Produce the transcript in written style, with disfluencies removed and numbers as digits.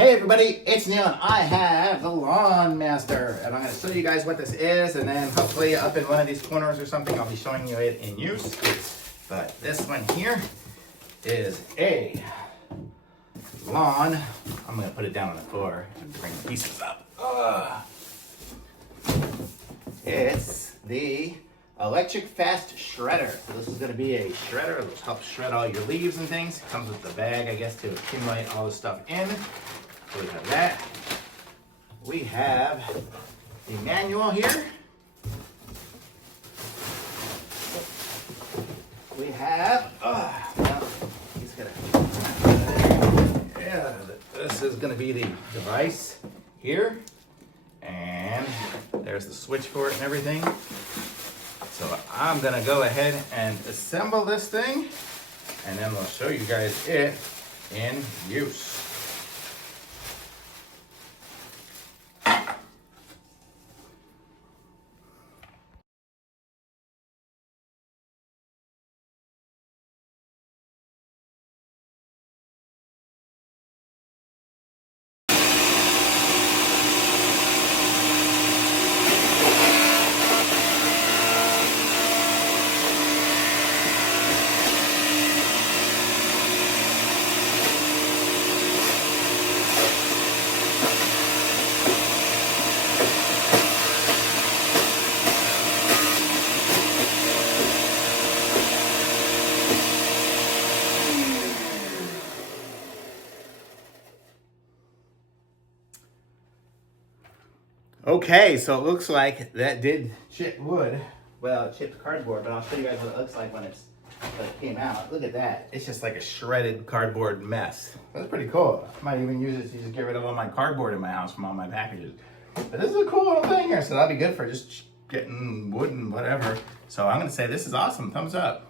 Hey everybody, it's Neil and I have the Lawn Master, and I'm going to show you guys what this is, and then hopefully up in one of these corners or something I'll be showing you it in use. But this one here is a lawn. I'm going to put it down on the floor and bring the pieces up. It's the electric fast shredder. So this is going to be a shredder. It'll help shred all your leaves and things. It comes with the bag, I guess, to accumulate all the stuff in. So we have that. We have the manual here. We have, well, he's gonna, yeah, this is gonna be the device here. And there's the switch for it and everything. So I'm gonna go ahead and assemble this thing, and then we'll show you guys it in use. Okay, so it looks like that did chip wood. Well, it chipped cardboard, but I'll show you guys what it looks like when it came out. Look at that. It's just like a shredded cardboard mess. That's pretty cool. I might even use it to just get rid of all my cardboard in my house from all my packages. But this is a cool little thing here, so that'll be good for just getting wood and whatever. So I'm gonna say this is awesome. Thumbs up.